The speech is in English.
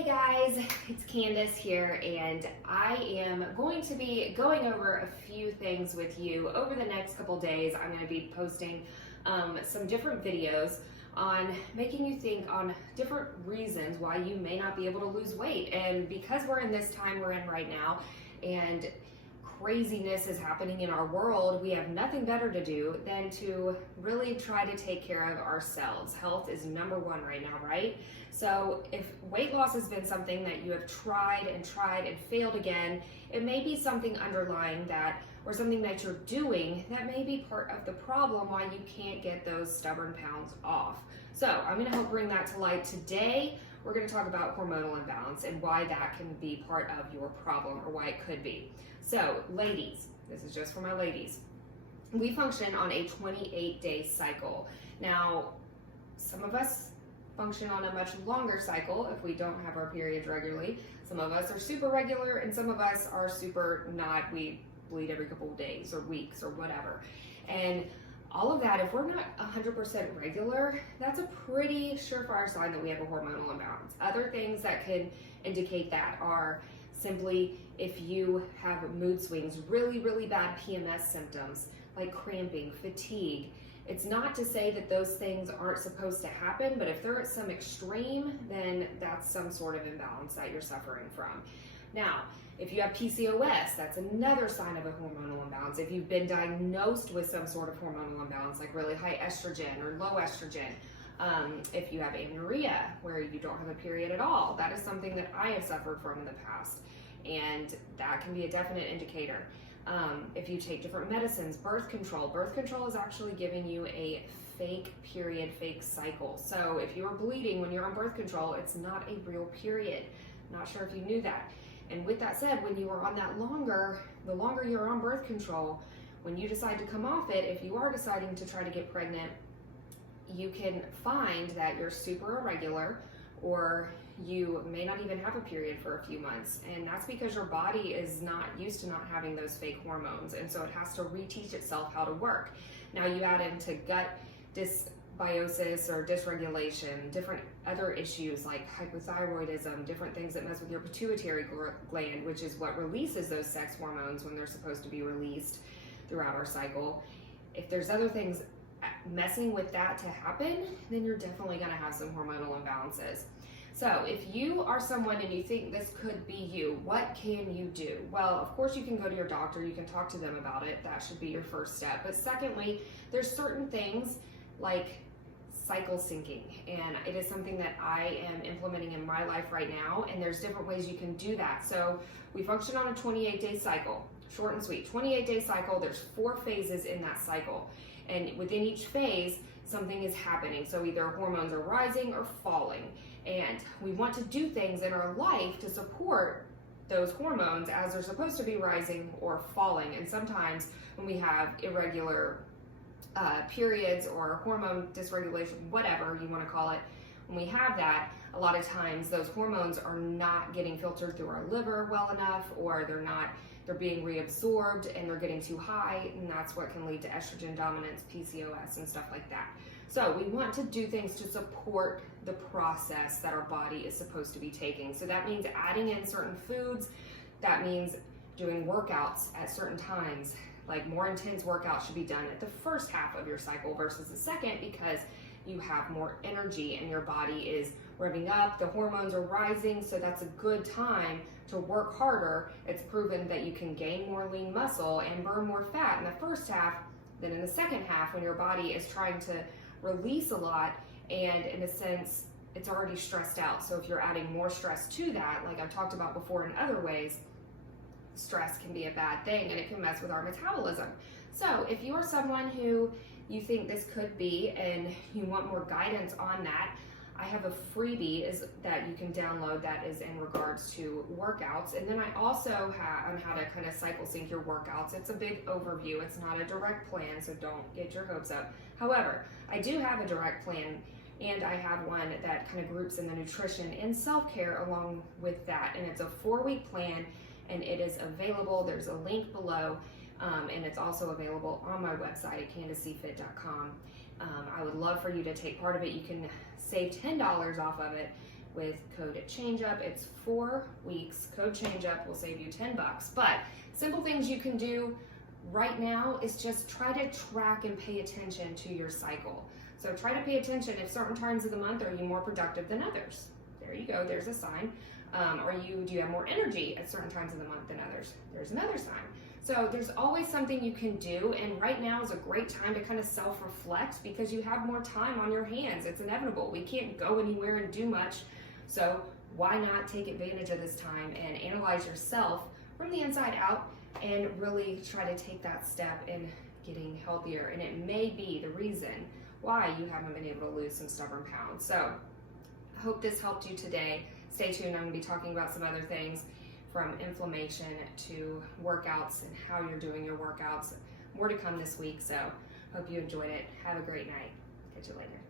Hey guys, it's Candace here, and I am going to be going over a few things with you over the next couple days. I'm going to be posting some different videos on making you think on different reasons why you may not be able to lose weight. And because we're in this time we're in right now, and craziness is happening in our world, we have nothing better to do than to really try to take care of ourselves. Health is number one right now, right? So if weight loss has been something that you have tried and failed again, it may be something underlying that, or something that you're doing that may be part of the problem why you can't get those stubborn pounds off. So I'm going to help bring that to light today. We're going to talk about hormonal imbalance and why that can be part of your problem, or why it could be. So ladies, this is just for my ladies. We function on a 28-day cycle. Now, some of us function on a much longer cycle if we don't have our periods regularly. Some of us are super regular, and some of us are super not. We bleed every couple of days or weeks or whatever. And all of that, if we're not 100% regular, that's a pretty surefire sign that we have a hormonal imbalance. Other things that can indicate that are simply if you have mood swings, really bad PMS symptoms like cramping, fatigue. It's not to say that those things aren't supposed to happen, but if they're at some extreme, then that's some sort of imbalance that you're suffering from. Now, if you have PCOS, that's another sign of a hormonal imbalance. If you've been diagnosed with some sort of hormonal imbalance, like really high estrogen or low estrogen, if you have amenorrhea, where you don't have a period at all, that is something that I have suffered from in the past, and that can be a definite indicator. If you take different medicines, birth control is actually giving you a fake period, fake cycle. So if you're bleeding when you're on birth control, it's not a real period. Not sure if you knew that. And with that said, when you are on that the longer you're on birth control, when you decide to come off it, if you are deciding to try to get pregnant, you can find that you're super irregular, or you may not even have a period for a few months. And that's because your body is not used to not having those fake hormones. And so it has to reteach itself how to work. Now you add into gut dysbiosis or dysregulation, different other issues like hypothyroidism, different things that mess with your pituitary gland, which is what releases those sex hormones when they're supposed to be released throughout our cycle. If there's other things messing with that to happen, then you're definitely going to have some hormonal imbalances. So if you are someone and you think this could be you, what can you do? Well, of course you can go to your doctor, you can talk to them about it. That should be your first step. But secondly, there's certain things like cycle syncing, and it is something that I am implementing in my life right now, and there's different ways you can do that. So we function on a 28-day cycle, short and sweet. 28-day cycle, there's 4 phases in that cycle, and within each phase something is happening. So either hormones are rising or falling, and we want to do things in our life to support those hormones as they're supposed to be rising or falling. And sometimes when we have irregular periods or hormone dysregulation, whatever you want to call it, when we have that, a lot of times those hormones are not getting filtered through our liver well enough, or they're being reabsorbed and they're getting too high, and that's what can lead to estrogen dominance, PCOS, and stuff like that. So we want to do things to support the process that our body is supposed to be taking. So that means adding in certain foods, that means doing workouts at certain times. Like more intense workouts should be done at the first half of your cycle versus the second, because you have more energy and your body is revving up, the hormones are rising, so that's a good time to work harder. It's proven that you can gain more lean muscle and burn more fat in the first half than in the second half, when your body is trying to release a lot, and in a sense it's already stressed out. So if you're adding more stress to that, like I've talked about before in other ways, stress can be a bad thing and it can mess with our metabolism. So if you are someone who you think this could be and you want more guidance on that, I have a freebie that you can download that is in regards to workouts. And then I also have on how to kind of cycle sync your workouts. It's a big overview. It's not a direct plan, so don't get your hopes up. However, I do have a direct plan, and I have one that kind of groups in the nutrition and self-care along with that. And it's a 4-week plan, and it is available. There's a link below, and it's also available on my website at CandaceCFit.com. I would love for you to take part of it. You can save $10 off of it, with code CHANGEUP. It's 4 weeks. Code CHANGEUP will save you $10. But simple things you can do right now is just try to track and pay attention to your cycle. So try to pay attention if certain times of the month are you more productive than others. There you go, there's a sign. Do you have more energy at certain times of the month than others? There's another sign. So there's always something you can do, and right now is a great time to kind of self-reflect because you have more time on your hands. It's inevitable. We can't go anywhere and do much. So why not take advantage of this time and analyze yourself from the inside out and really try to take that step in getting healthier. And it may be the reason why you haven't been able to lose some stubborn pounds. So I hope this helped you today. Stay tuned. I'm going to be talking about some other things from inflammation to workouts and how you're doing your workouts. More to come this week. So hope you enjoyed it. Have a great night. Catch you later.